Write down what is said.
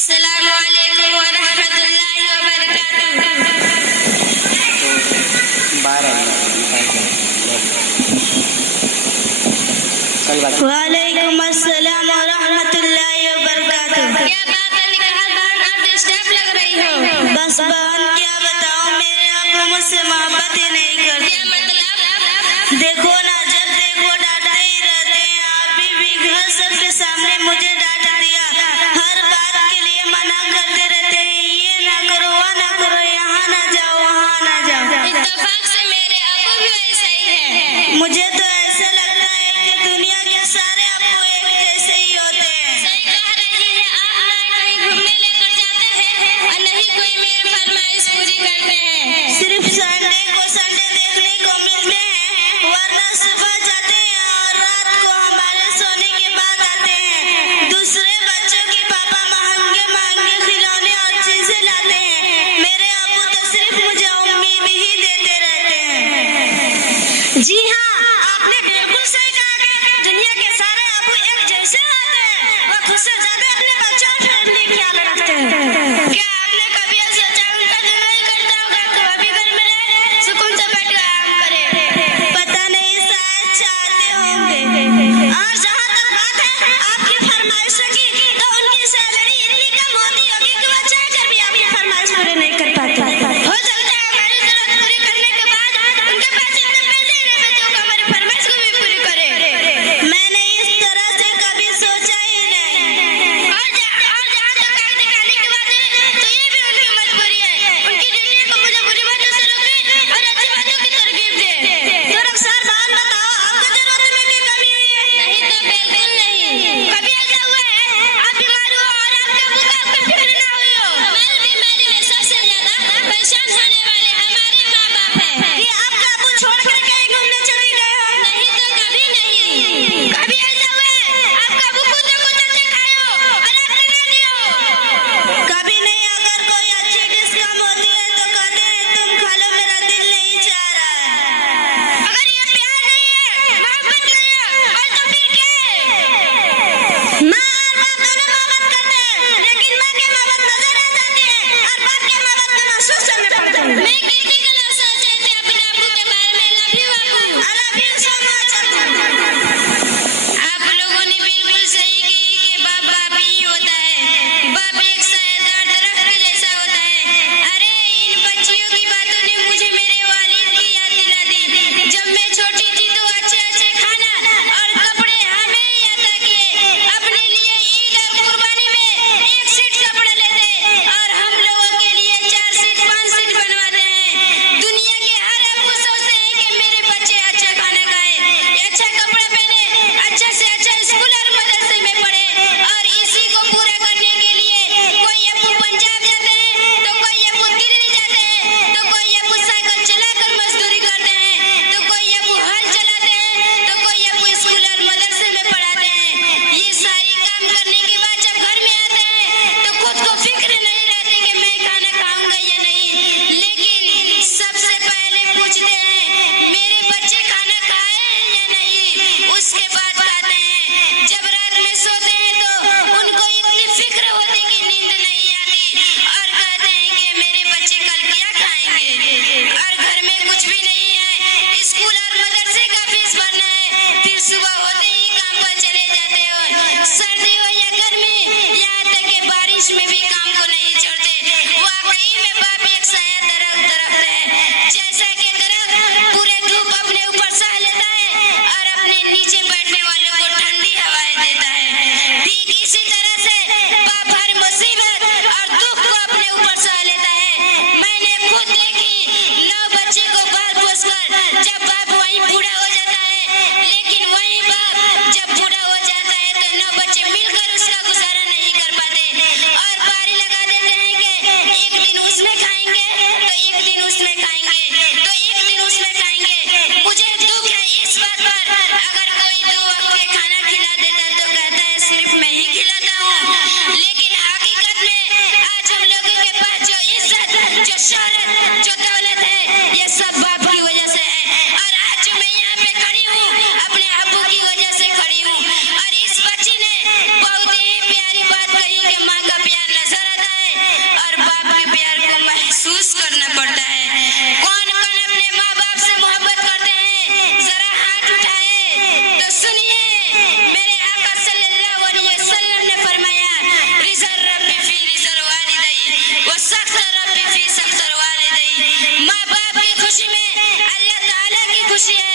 अस्सलामु अलैकुम व रहमतुल्लाहि व बरकातुहू। वालेकुम अस्सलाम व रहमतुल्लाहि व बरकातुहू। क्या बात है निकाह बहन, आप डिस्टर्ब लग रही हो। बस बहन क्या बताऊं, मेरे आपको मुझसे मोहब्बत ही नहीं करते। क्या मतलब? देखो ना, जब देखो डांटते ही रहते हैं। आप भी घर सबके सामने मुझे डांट दिया। हर बात के लिए मना करते रहते हैं, ये ना करो, वो ना करो, यहाँ ना जाओ, वहाँ ना जाओ। इत्तेफाक से मेरे अब्बू भी वैसे ही है। मुझे तो ऐसा लगता है कि दुनिया के सारे अब्बू एक जैसे ही होते हैं। सही कह रही है आप। ना कहीं घूमने लेकर जाते हैं और नहीं कोई मेरी फरमाइश पूरी करते हैं। सिर्फ संडे को संडे देखने को मिलते हैं, वरना सुबह जाते हैं और रात को हमारे सोने के बाद आते हैं। दूसरे बच्चों के पापा महंगे महंगे खिलौने और चीजें लाते हैं। मेरे अब्बू तो सिर्फ मुझे उम्मीद ही देते रहते हैं। जी हाँ, आपने बिल्कुल सही कहा। दुनिया के सारे अब्बू एक जैसे होते हैं। वो खुद से ज्यादा अपने बच्चों का ख्याल रखते हैं। क्या आपने कभी ऐसा सोचा उनका दिल नहीं करता होगा कि वो भी घर में रहे, सुकून से बैठ कर आराम करे? पता नहीं, शायद चाहते होंगे। और जहाँ तक बात है आपकी फरमाइशों की, तो उनकी सैलरी इतनी कम होती होगी कि वो चाहकर भी आपकी फरमाइश पूरी नहीं कर पाते। हो सकता है हमारी जरूरत पूरी करने के बाद उनके पास इतने पैसे ही नहीं बचे, सख्त रब्बी फी सख्तर वालिदैन। माँ बाप की खुशी में अल्लाह ताला की खुशी है।